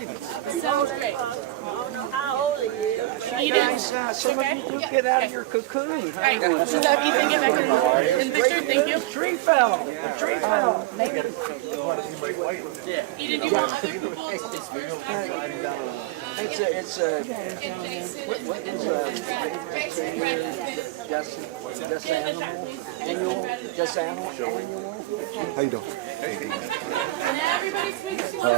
Yeah. Sounds great. How old are you? Eden. Some of you do get out of your cocoon. All right. So that Ethan, get back in picture. Thank you. The tree fell. The tree fell. Eden, do you want other people to disperse back? It's just animal. How you doing? And everybody switch to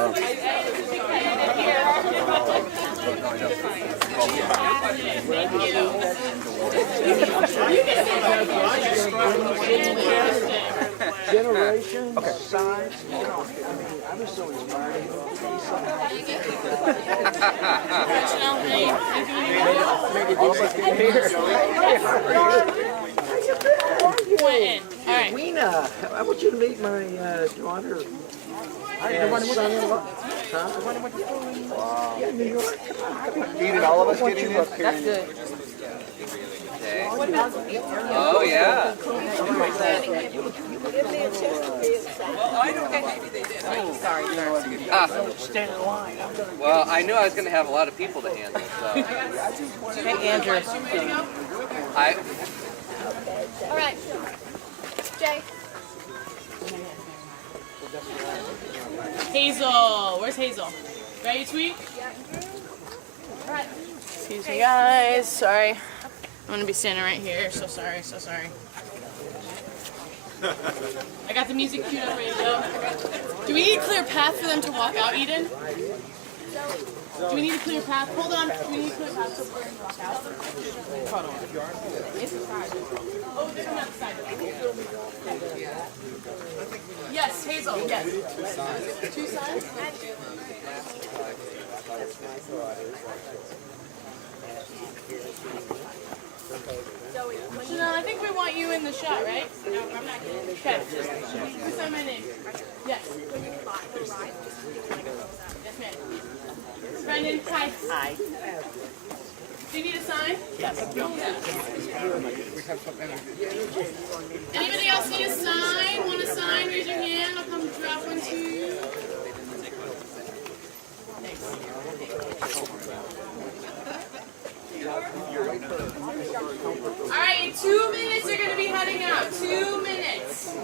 Generation, size. I was so inspired. All right. Weena, I want you to meet my daughter. Son-in-law. Yeah, New York. Eden, all of us getting in? That's good. Oh, yeah. Stand in line. Well, I knew I was going to have a lot of people to handle, so. Hey, Andrew. All right. Jay. Hazel. Where's Hazel? Ready, Tweet? Excuse me, guys. Sorry. I'm going to be standing right here. So sorry. So sorry. I got the music queued up, ready to go. Do we need a clear path for them to walk out, Eden? Do we need a clear path? Hold on. Do we need a clear path for them to walk out? Hold on. It's the side. Oh, they're coming out the side. Yes, Hazel. Yes. Two sides? No, I think we want you in the shot, right? No, I'm not kidding. Okay. Who's sign my name? Yes. Yes, ma'am. Brendan, hi. Hi. Do you need a sign? Yes. Anybody else need a sign? Want a sign? Raise your hand. I'll come drop one to you. Thanks. All right, in 2 minutes you're going to be heading out. 2 minutes.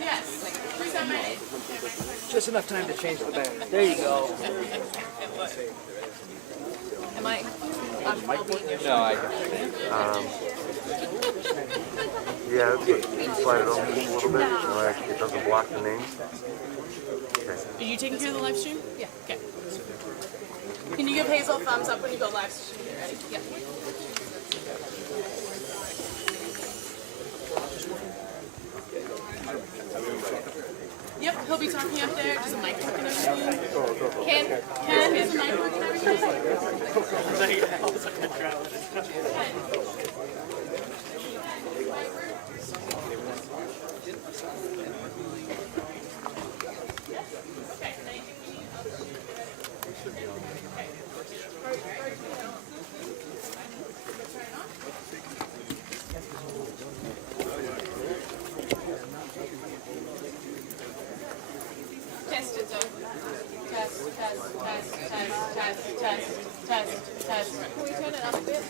Yes. Who's on my name? Just enough time to change the band. There you go. Am I? No, I Yeah, you slide it over a little bit, so actually it doesn't block the name. Are you taking care of the live stream? Yeah. Okay. Can you give Hazel a thumbs up when you go live stream? Ready? Yeah. Yep, he'll be talking up there. Does a mic work and everything? Ken, does a mic work and everything? Test it though. Test. Can we turn it up a bit?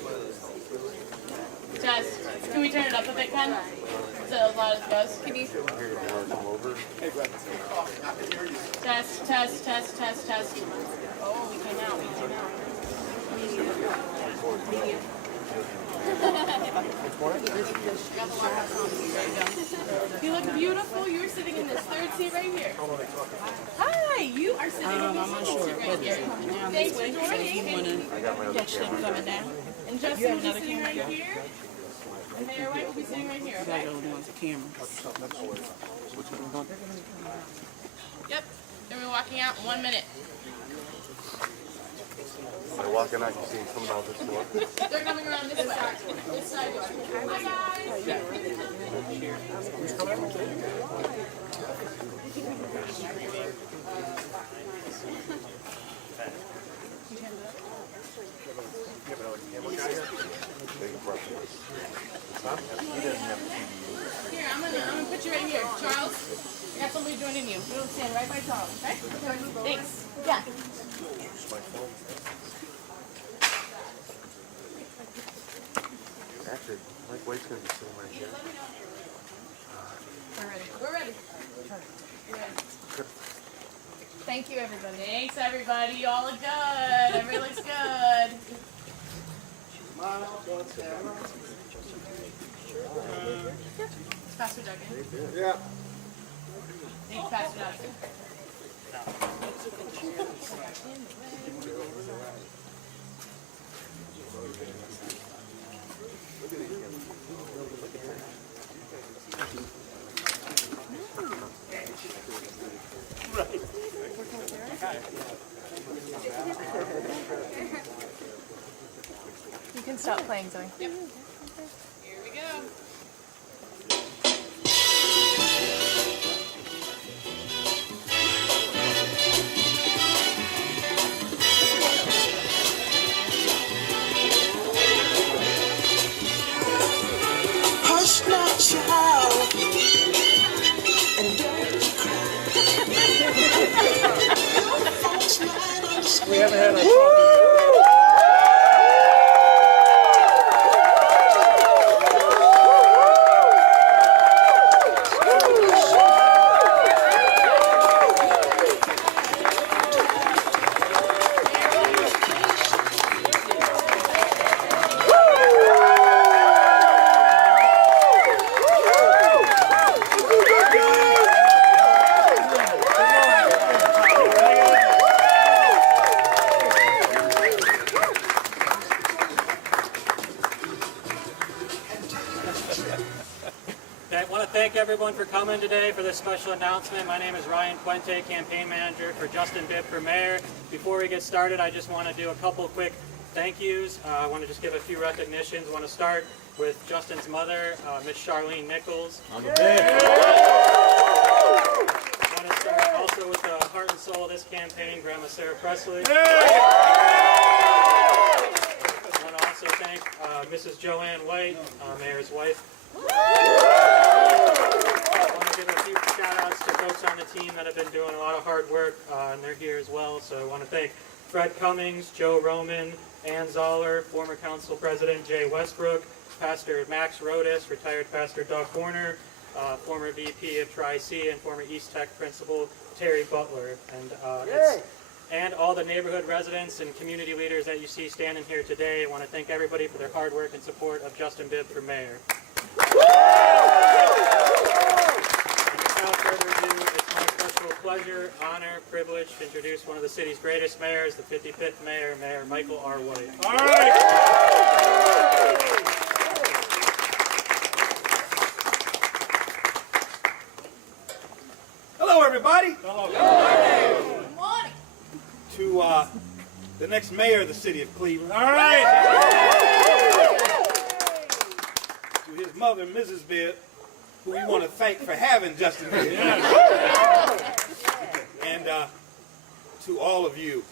Test. Can we turn it up a bit, Ken? Is that as loud as it goes? Can you? Test. Oh, we came out. Medium. You look beautiful. You're sitting in this third seat right here. Hi, you are sitting in this third seat right here. Thanks for joining. Catch them coming down. And Justin will be sitting right here. And Mayor White will be sitting right here, okay? Yep. Then we're walking out in 1 minute. They're walking out, you see them coming out this door. They're coming around this way. This side door. Hi, guys. Here, I'm gonna put you right here. Charles, I got somebody joining you. We'll stand right by Charles, okay? Thanks. Yeah. Actually, Mike White's going to be sitting right here. We're ready. We're ready. We're ready. Thank you, everybody. Thanks, everybody. You all look good. Everybody looks good. Pastor Duggan. Yeah. Thanks, Pastor Duggan. You can stop playing, Zoe. Yep. Here we go. Hush now, child, and don't cry. Folks might understand. We haven't had a I want to thank everyone for coming today for this special announcement. My name is Ryan Puente, campaign manager for Justin Bibb for mayor. Before we get started, I just want to do a couple quick thank yous. I want to just give a few recognitions. I want to start with Justin's mother, Miss Charlene Nichols. I want to start also with the heart and soul of this campaign, Grandma Sarah Presley. I want to also thank Mrs. Joanne White, Mayor's wife. I want to give a few shout-outs to folks on the team that have been doing a lot of hard work, and they're here as well. So I want to thank Fred Cummings, Joe Roman, Ann Zoller, former council president Jay Westbrook, Pastor Max Rodas, retired Pastor Doug Horner, former VP of Tri-C, and former East Tech principal Terry Butler. And all the neighborhood residents and community leaders that you see standing here today. I want to thank everybody for their hard work and support of Justin Bibb for mayor. Without further ado, it's my special pleasure, honor, privilege to introduce one of the city's greatest mayors, the 55th mayor, Mayor Michael R. White. All right. Hello, everybody. Good morning. To the next mayor of the city of Cleveland. All right. To his mother, Mrs. Bibb, who we want to thank for having Justin Bibb. And to all of you.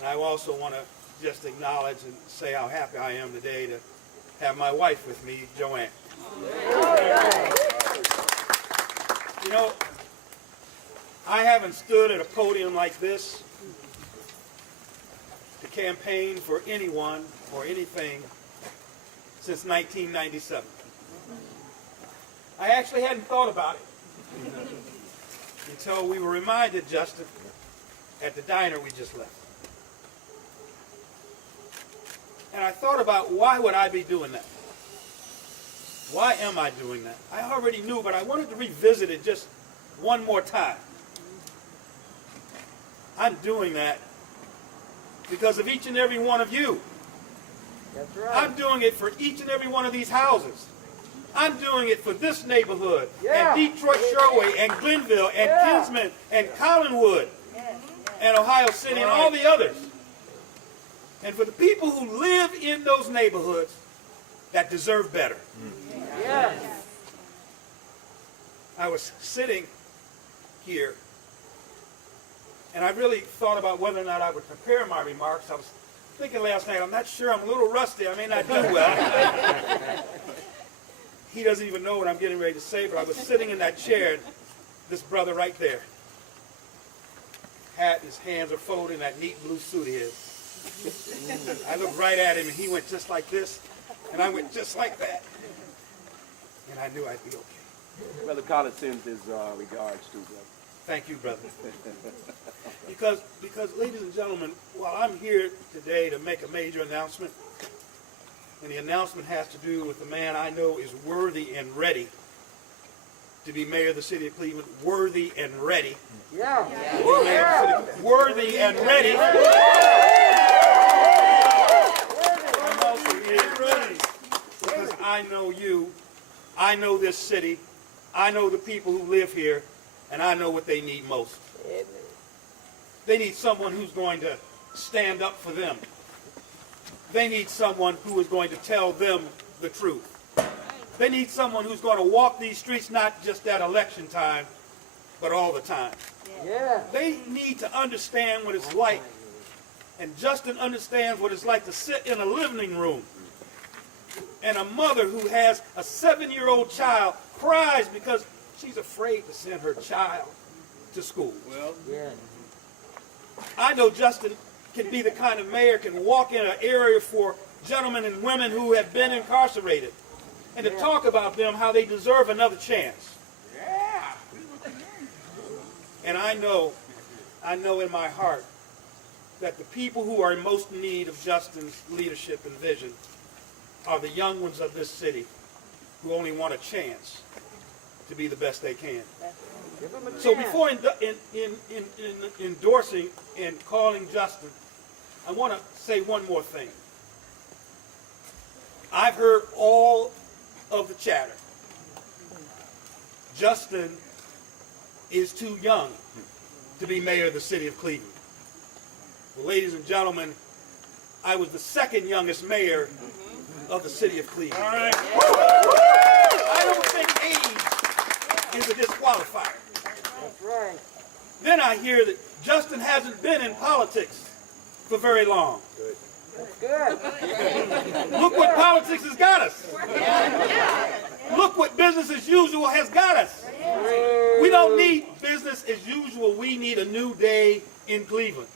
And I also want to just acknowledge and say how happy I am today to have my wife with me, Joanne. You know, I haven't stood at a podium like this to campaign for anyone or anything since 1997. I actually hadn't thought about it until we were reminded, Justin, at the diner we just left. And I thought about, why would I be doing that? Why am I doing that? I already knew, but I wanted to revisit it just one more time. I'm doing that because of each and every one of you. That's right. I'm doing it for each and every one of these houses. I'm doing it for this neighborhood, and Detroit Sherway, and Glenville, and Kinsman, and Collinwood, and Ohio City, and all the others. And for the people who live in those neighborhoods that deserve better. Yes. I was sitting here, and I really thought about whether or not I would prepare my remarks. I was thinking last night, I'm not sure, I'm a little rusty, I may not do well. He doesn't even know what I'm getting ready to say, but I was sitting in that chair, this brother right there. hat and his hands are folded in that neat blue suit of his. I looked right at him and he went just like this, and I went just like that. And I knew I'd be okay. Brother Collins sends his regards to brother. Thank you, brother. Because, ladies and gentlemen, while I'm here today to make a major announcement, and the announcement has to do with the man I know is worthy and ready to be mayor of the city of Cleveland, worthy and ready. Yeah. To be mayor of the city, worthy and ready. I'm also here because I know you, I know this city, I know the people who live here, and I know what they need most. They need someone who's going to stand up for them. They need someone who is going to tell them the truth. They need someone who's going to walk these streets not just at election time, but all the time. Yeah. They need to understand what it's like, and Justin understands what it's like to sit in a living room, and a mother who has a 7-year-old child cries because she's afraid to send her child to school. Well, Yeah. I know Justin can be the kind of mayor can walk in an area for gentlemen and women who have been incarcerated and to talk about them how they deserve another chance. And I know in my heart that the people who are in most need of Justin's leadership and vision are the young ones of this city who only want a chance to be the best they can. So before endorsing and calling Justin, I want to say one more thing. I've heard all of the chatter. Justin is too young to be mayor of the city of Cleveland. Well, ladies and gentlemen, I was the second youngest mayor of the city of Cleveland. All right. I don't think age is a disqualifier. That's right. Then I hear that Justin hasn't been in politics for very long. That's good. Look what politics has got us. Look what business as usual has got us. We don't need business as usual. We need a new day in Cleveland.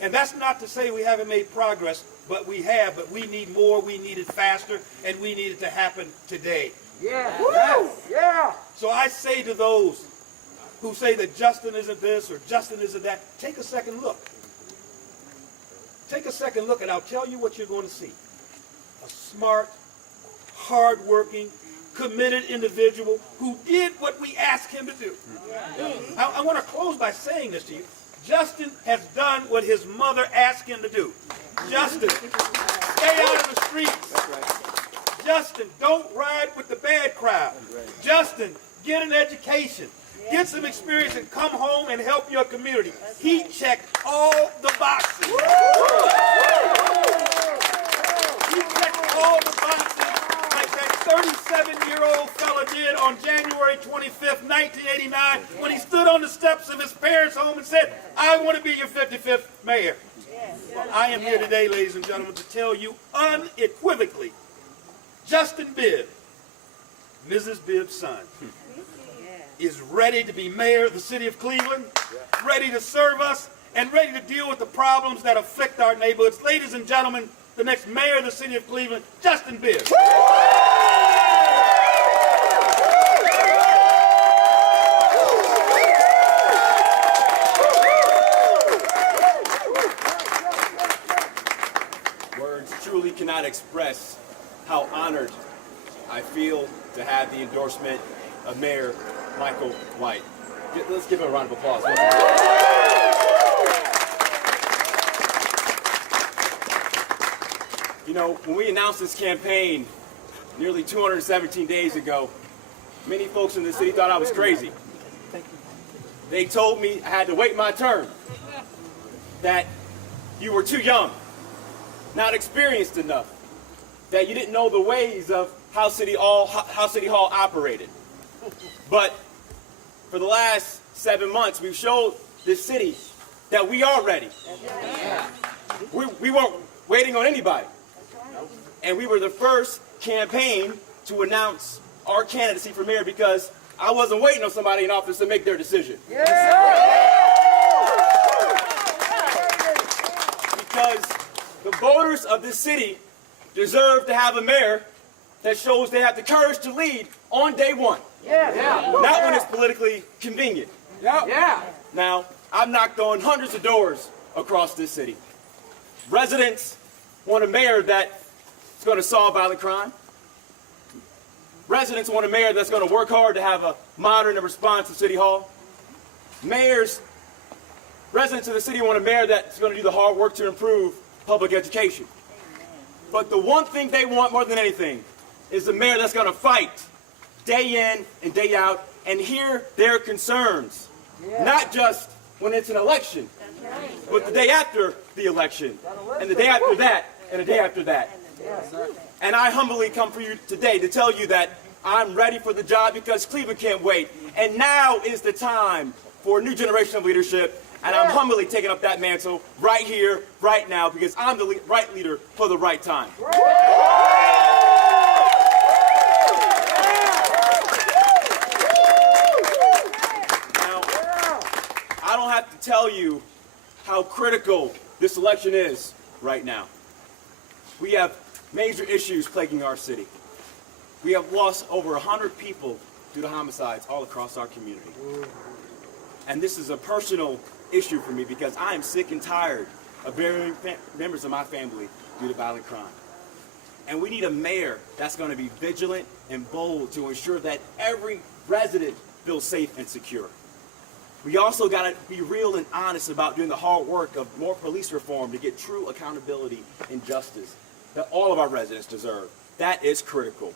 And that's not to say we haven't made progress, but we have. But we need more, we need it faster, and we need it to happen today. Yeah. Woo! Yeah. So I say to those who say that Justin isn't this or Justin isn't that, take a second look. Take a second look and I'll tell you what you're going to see. A smart, hard-working, committed individual who did what we asked him to do. I want to close by saying this to you. Justin has done what his mother asked him to do. Justin, stay out of the streets. Justin, don't ride with the bad crowd. Justin, get an education. Get some experience and come home and help your community. He checked all the boxes. He checked all the boxes like that 37-year-old fella did on January 25th, 1989 when he stood on the steps of his parents' home and said, I want to be your 55th mayor. Well, I am here today, ladies and gentlemen, to tell you unequivocally, Justin Bibb, Mrs. Bibb's son, is ready to be mayor of the city of Cleveland, ready to serve us, and ready to deal with the problems that afflict our neighborhoods. Ladies and gentlemen, the next mayor of the city of Cleveland, Justin Bibb. Words truly cannot express how honored I feel to have the endorsement of Mayor Michael White. Let's give him a round of applause. You know, when we announced this campaign nearly 217 days ago, many folks in the city thought I was crazy. They told me I had to wait my turn, that you were too young, not experienced enough, that you didn't know the ways of how City Hall operated. But for the last 7 months, we've showed this city that we are ready. We weren't waiting on anybody. And we were the first campaign to announce our candidacy for mayor because I wasn't waiting on somebody in office to make their decision. Yeah. voters of this city deserve to have a mayor that shows they have the courage to lead on day one. Not when it's politically convenient. Now, I've knocked on hundreds of doors across this city. Residents want a mayor that's going to solve violent crime. Residents want a mayor that's going to work hard to have a modern and responsive city hall. Residents of the city want a mayor that's going to do the hard work to improve public education. But the one thing they want more than anything is a mayor that's going to fight day in and day out and hear their concerns. Not just when it's an election, but the day after the election, and the day after that, and the day after that. And I humbly come for you today to tell you that I'm ready for the job because Cleveland can't wait. And now is the time for a new generation of leadership. And I'm humbly taking up that mantle right here, right now, because I'm the right leader for the right time. Now, I don't have to tell you how critical this election is right now. We have major issues plaguing our city. We have lost over 100 people due to homicides all across our community. And this is a personal issue for me because I am sick and tired of burying members of my family due to violent crime. And we need a mayor that's going to be vigilant and bold to ensure that every resident feels safe and secure. We also got to be real and honest about doing the hard work of more police reform to get true accountability and justice that all of our residents deserve. That is critical.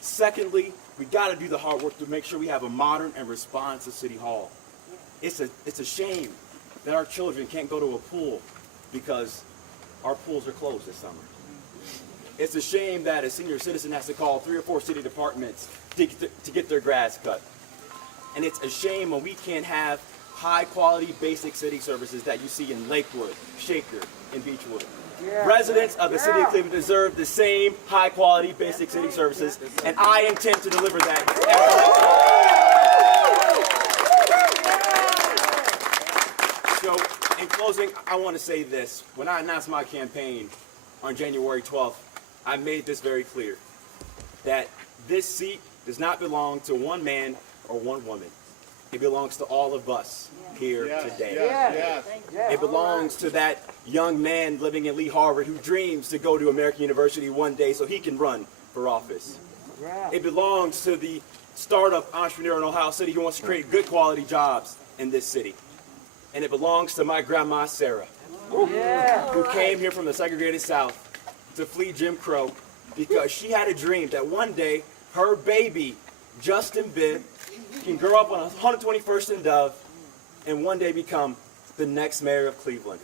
Secondly, we got to do the hard work to make sure we have a modern and responsive city hall. It's a shame that our children can't go to a pool because our pools are closed this summer. It's a shame that a senior citizen has to call 3 or 4 city departments to get their grass cut. And it's a shame when we can't have high-quality basic city services that you see in Lakewood, Shaker, and Beechwood. Residents of the city of Cleveland deserve the same high-quality basic city services, and I intend to deliver that every So, in closing, I want to say this. When I announced my campaign on January 12th, I made this very clear, that this seat does not belong to one man or one woman. It belongs to all of us here today. It belongs to that young man living in Lee Harvard who dreams to go to American University one day so he can run for office. It belongs to the startup entrepreneur in Ohio City who wants to create good quality jobs in this city. And it belongs to my grandma, Sarah, who came here from the segregated South to flee Jim Crow because she had a dream that one day her baby, Justin Bibb, can grow up on 121st and Dove and one day become the next mayor of Cleveland.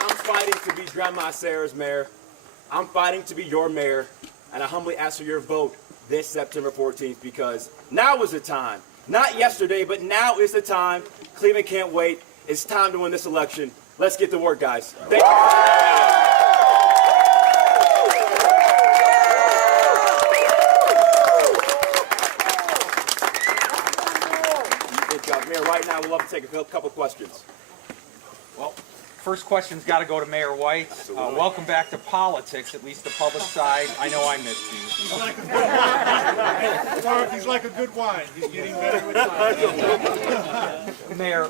I'm fighting to be Grandma Sarah's mayor. I'm fighting to be your mayor. And I humbly ask for your vote this September 14th because now is the time. Not yesterday, but now is the time. Cleveland can't wait. It's time to win this election. Let's get to work, guys. Thank you. Mayor, right now we'd love to take a couple questions. Well, first question's got to go to Mayor White. Welcome back to politics, at least the public side. I know I missed you. He's like a good wine. He's getting better with time. Mayor,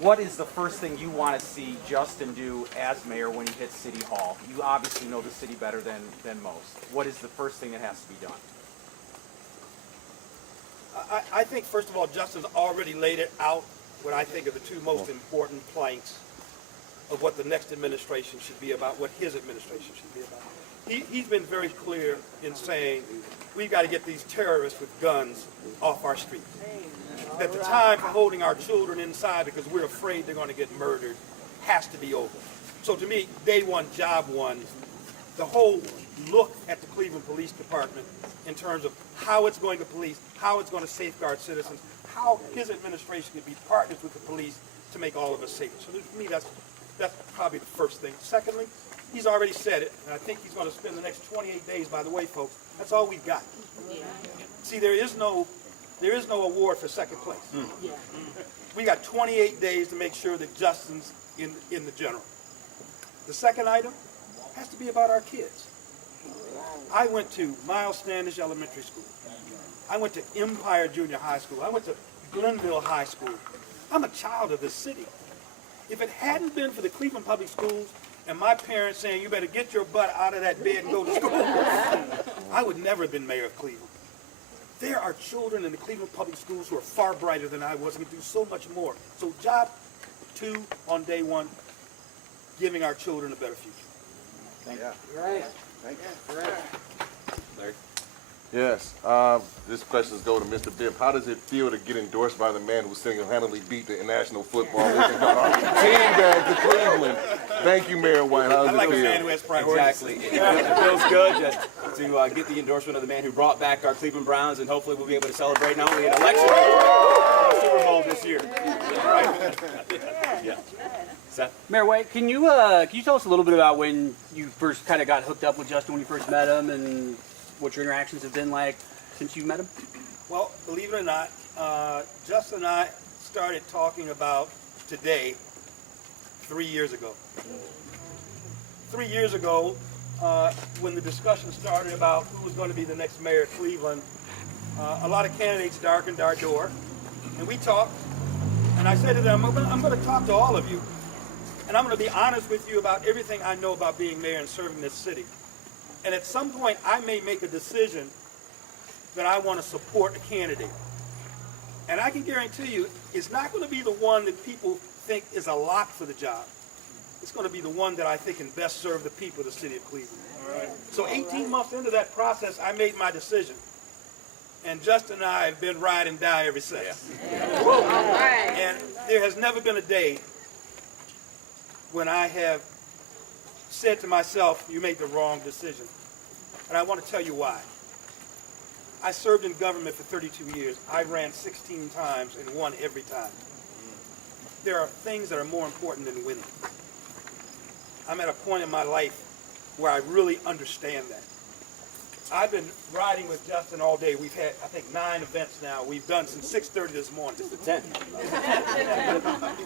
what is the first thing you want to see Justin do as mayor when he hits City Hall? You obviously know the city better than most. What is the first thing that has to be done? I think, first of all, Justin's already laid it out, what I think are the two most important planks of what the next administration should be about, what his administration should be about. He's been very clear in saying we've got to get these terrorists with guns off our streets. That the time for holding our children inside because we're afraid they're going to get murdered has to be over. So to me, day one, job one, the whole look at the Cleveland Police Department in terms of how it's going to police, how it's going to safeguard citizens, how his administration can be partners with the police to make all of us safer. So to me, that's probably the first thing. Secondly, he's already said it, and I think he's going to spend the next 28 days, by the way, folks, that's all we've got. See, there is no there is no award for second place. We got 28 days to make sure that Justin's in the general. The second item has to be about our kids. I went to Miles Standish Elementary School. I went to Empire Junior High School. I went to Glenville High School. I'm a child of this city. If it hadn't been for the Cleveland Public Schools and my parents saying, you better get your butt out of that bed and go to school, I would never have been mayor of Cleveland. There are children in the Cleveland Public Schools who are far brighter than I was and can do so much more. So job 2 on day 1, giving our children a better future. Thank you. Right. Thank you. Right. Larry? Yes, this question is go to Mr. Bibb. How does it feel to get endorsed by the man who single-handedly beat the National Football League and got our team back to Cleveland? Thank you, Mayor White. How does I like it a feel? man who has priorities. Exactly. It feels good to get the endorsement of the man who brought back our Cleveland Browns, and hopefully we'll be able to celebrate not only an election, but a Super Bowl this year. Yeah. Seth? Mayor White, can you tell us a little bit about when you first kind of got hooked up with Justin, when you first met him, and what your interactions have been like since you met him? Well, believe it or not, Justin and I started talking about today 3 years ago. 3 years ago, when the discussion started about who was going to be the next mayor of Cleveland, a lot of candidates darkened our door, and we talked, and I said to them, I'm going to talk to all of you, and I'm going to be honest with you about everything I know about being mayor and serving this city. And at some point, I may make a decision that I want to support a candidate. And I can guarantee you, it's not going to be the one that people think is a lock for the job. It's going to be the one that I think can best serve the people of the city of Cleveland. So 18 months into that process, I made my decision. And Justin and I have been ride and die ever since. And there has never been a day when I have said to myself, you made the wrong decision. And I want to tell you why. I served in government for 32 years. I ran 16 times and won every time. There are things that are more important than winning. I'm at a point in my life where I really understand that. I've been riding with Justin all day. We've had, I think, 9 events now. We've done since 6:30 this morning. It's the 10th.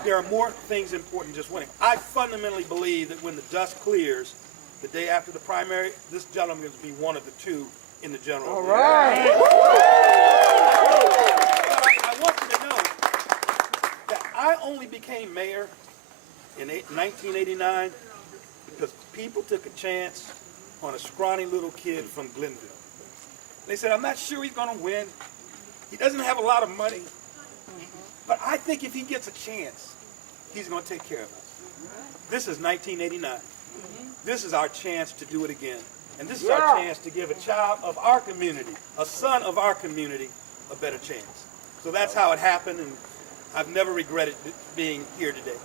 There are more things important than just winning. I fundamentally believe that when the dust clears, the day after the primary, this gentleman is going to be one of the 2 in the general. All right. I want you to know that I only became mayor in 1989 because people took a chance on a scrawny little kid from Glenville. They said, I'm not sure he's going to win. He doesn't have a lot of money. But I think if he gets a chance, he's going to take care of us. This is 1989. This is our chance to do it again. And this is our chance to give a child of our community, a son of our community, a better chance. So that's how it happened, and I've never regretted being here today.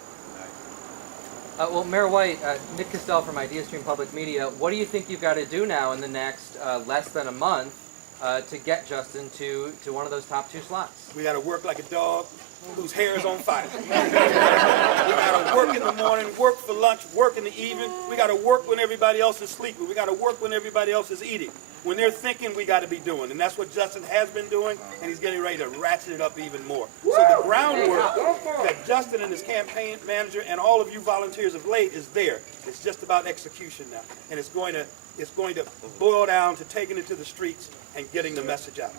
Well, Mayor White, Nick Castell from IdeaStream Public Media, what do you think you've got to do now in the next less than a month to get Justin to one of those top 2 slots? We got to work like a dog whose hair is on fire. We got to work in the morning, work for lunch, work in the evening. We got to work when everybody else is sleeping. We got to work when everybody else is eating. When they're thinking, we got to be doing. And that's what Justin has been doing, and he's getting ready to ratchet it up even more. So the groundwork that Justin and his campaign manager and all of you volunteers have laid is there. It's just about execution now. And it's going to boil down to taking it to the streets and getting the message out.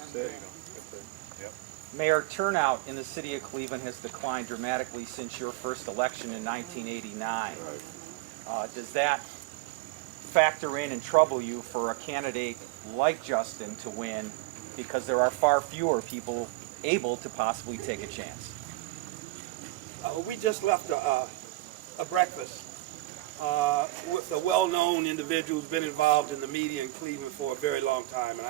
Mayor, turnout in the city of Cleveland has declined dramatically since your first election in 1989. Does that factor in and trouble you for a candidate like Justin to win because there are far fewer people able to possibly take a chance? We just left a breakfast with a well-known individual who's been involved in the media in Cleveland for a very long time. And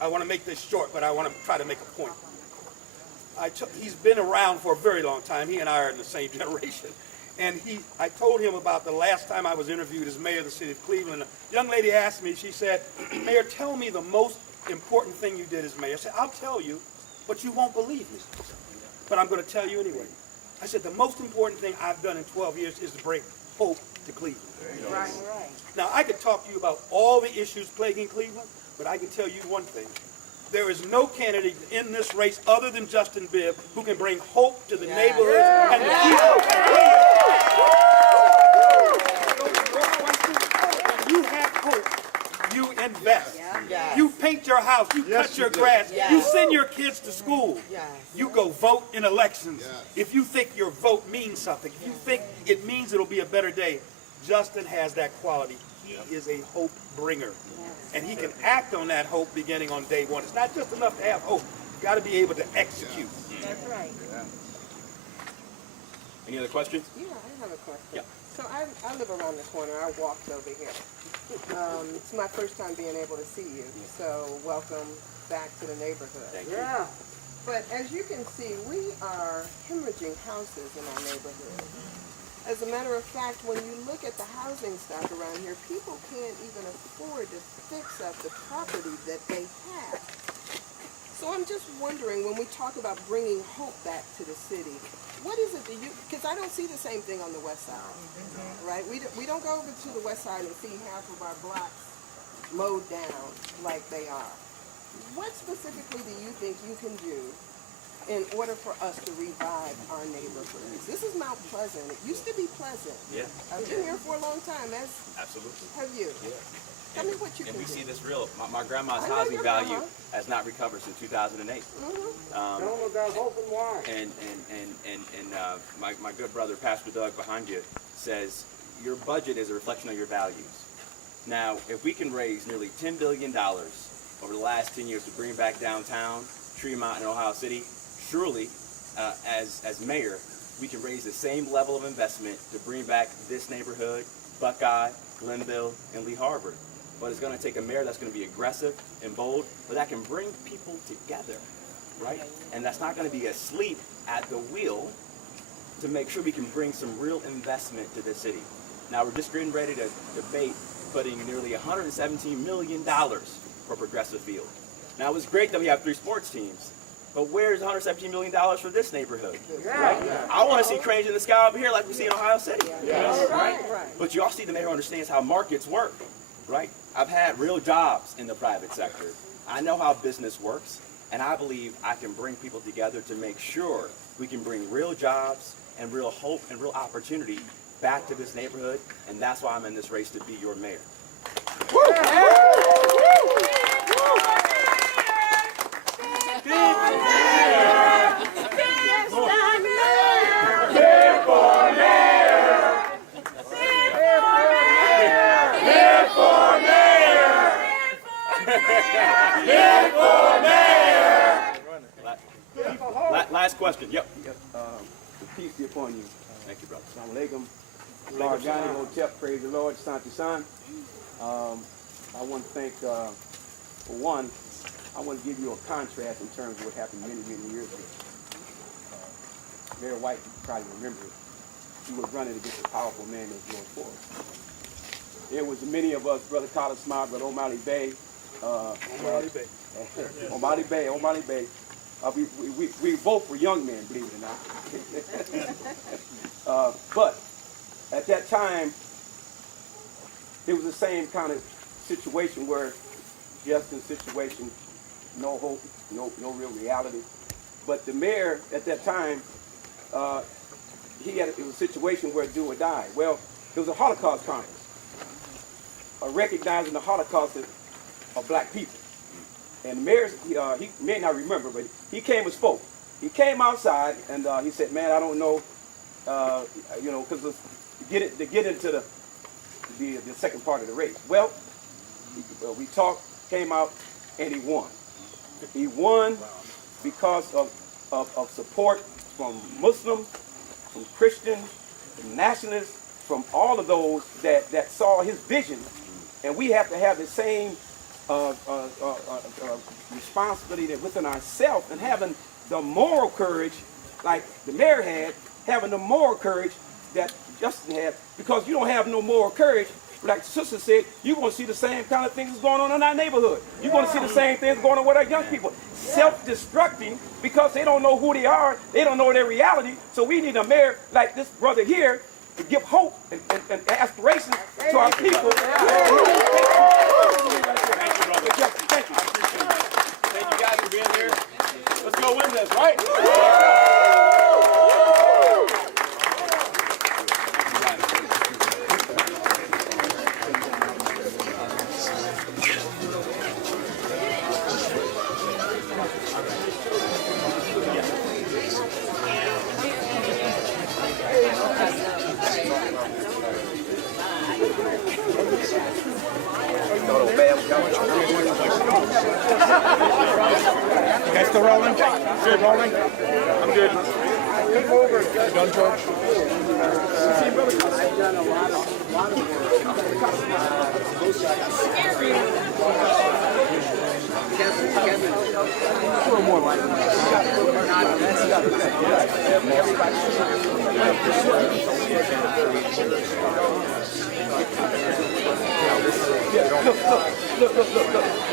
I want to make this short, but I want to try to make a point. He's been around for a very long time. He and I are in the same generation. And I told him about the last time I was interviewed as mayor of the city of Cleveland. A young lady asked me, she said, Mayor, tell me the most important thing you did as mayor. I said, I'll tell you, but you won't believe me. But I'm going to tell you anyway. I said, the most important thing I've done in 12 years is to bring hope to Cleveland. Right. Now, I could talk to you about all the issues plaguing Cleveland, but I can tell you one thing. There is no candidate in this race other than Justin Bibb who can bring hope to the neighborhoods and the people. You have hope. You invest. You paint your house. You cut your grass. You send your kids to school. You go vote in elections. If you think your vote means something, if you think it means it'll be a better day, Justin has that quality. He is a hope bringer. And he can act on that hope beginning on day one. It's not just enough to have hope. You've got to be able to execute. That's right. Any other questions? Yeah, I have a question. Yeah. So I live around the corner. I walked over here. It's my first time being able to see you. So welcome back to the neighborhood. Thank you. Yeah. But as you can see, we are hemorrhaging houses in our neighborhood. As a matter of fact, when you look at the housing stock around here, people can't even afford to fix up the property that they have. So I'm just wondering, when we talk about bringing hope back to the city, what is it that you, because I don't see the same thing on the west side, right? We don't go over to the west side and see half of our blocks mowed down like they are. What specifically do you think you can do in order for us to revive our neighborhoods? This is Mount Pleasant. It used to be Pleasant. Yeah. I've been here for a long time. Absolutely. Have you? Yeah. Tell me what you And can we do. see this real. My grandma's I know housing your value grandma. has not recovered since 2008. Don't got hope and why. And my good brother, Pastor Doug, behind you, says your budget is a reflection of your values. Now, if we can raise nearly $10 billion over the last 10 years to bring back downtown, Tremont, and Ohio City, surely, as mayor, we can raise the same level of investment to bring back this neighborhood, Buckeye, Glenville, and Lee Harbor. But it's going to take a mayor that's going to be aggressive and bold, but that can bring people together, right? And that's not going to be asleep at the wheel to make sure we can bring some real investment to the city. Now, we're just getting ready to debate putting nearly $117 million for Progressive Field. Now, it was great that we have 3 sports teams, but where's $117 million for this neighborhood? Right? I want to see cranes in the sky over here like we see in Ohio City. Right? But you also see the mayor understands how markets work. Right? I've had real jobs in the private sector. I know how business works, and I believe I can bring people together to make sure we can bring real jobs and real hope and real opportunity back to this neighborhood, and that's why I'm in this race to be your mayor. Last question. Yep. Peace be upon you. Thank you, brother. Assalamu alaikum. Lord Johnny, Hotep, praise the Lord, Santi San. I want to thank, for one, I want to give you a contrast in terms of what happened many, many years ago. Mayor White, you probably remember it. He was running against a powerful man named George Ford. There was many of us, Brother Carter Smart, Brother O'Malley Bay. O'Malley Bay. We both were young men, believe it or not. But at that time, it was the same kind of situation where Justin's situation, no hope, no real reality. But the mayor at that time, it was a situation where do or die. Well, it was a Holocaust Congress, recognizing the Holocaust of black people. And the mayor, he may not remember, but he came and spoke. He came outside and he said, "Man, I don't know, because to get into the second part of the race." Well, we talked, came out, and he won. He won because of support from Muslims, from Christians, from nationalists, from all of those that saw his vision. And we have to have the same responsibility that within ourselves, and having the moral courage like the mayor had, having the moral courage that Justin had, because you don't have no moral courage, like the sister said, you're going to see the same kind of things that's going on in our neighborhood. You're going to see the same things going on with our young people. Self-destructing because they don't know who they are, they don't know their reality. So we need a mayor like this brother here to give hope and aspirations to our people. Thank you, brother. Thank you. guys still rolling? Still rolling? I'm good. Done, George? I've done a lot of Look.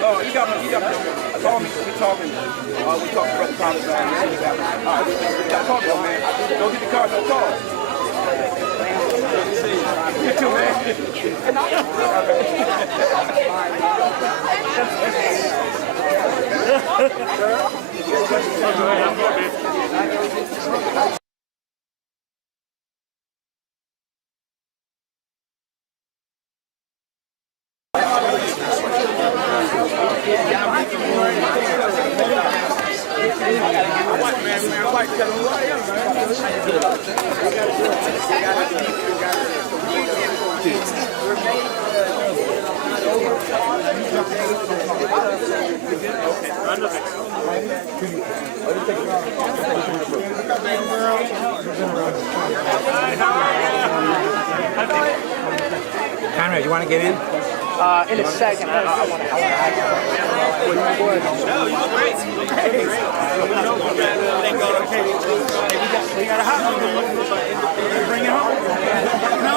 Oh, you got me. Call me. We talking about the promise, man. All right, we got talking, man. Don't get the car, no call. You too, man. Conrad, you want to get in? In a second. I want to. No, you look great. Everything going okay? We got a hot one. Bring it home. No.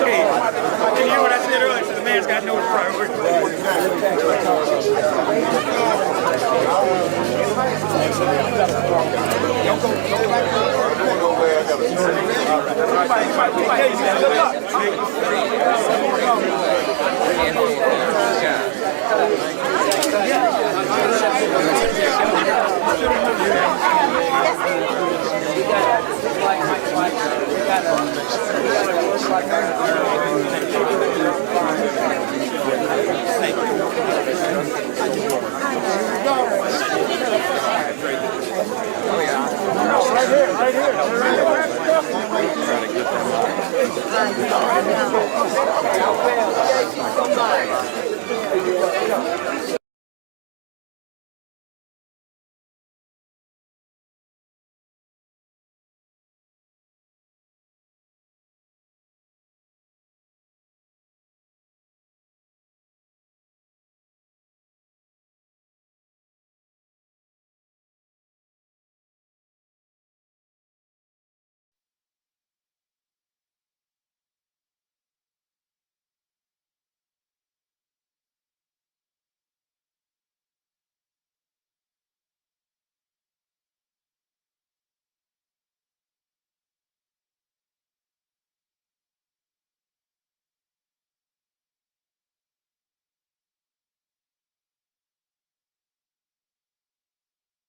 Hey, I can hear what I said earlier, so the man's got no priority. Right here.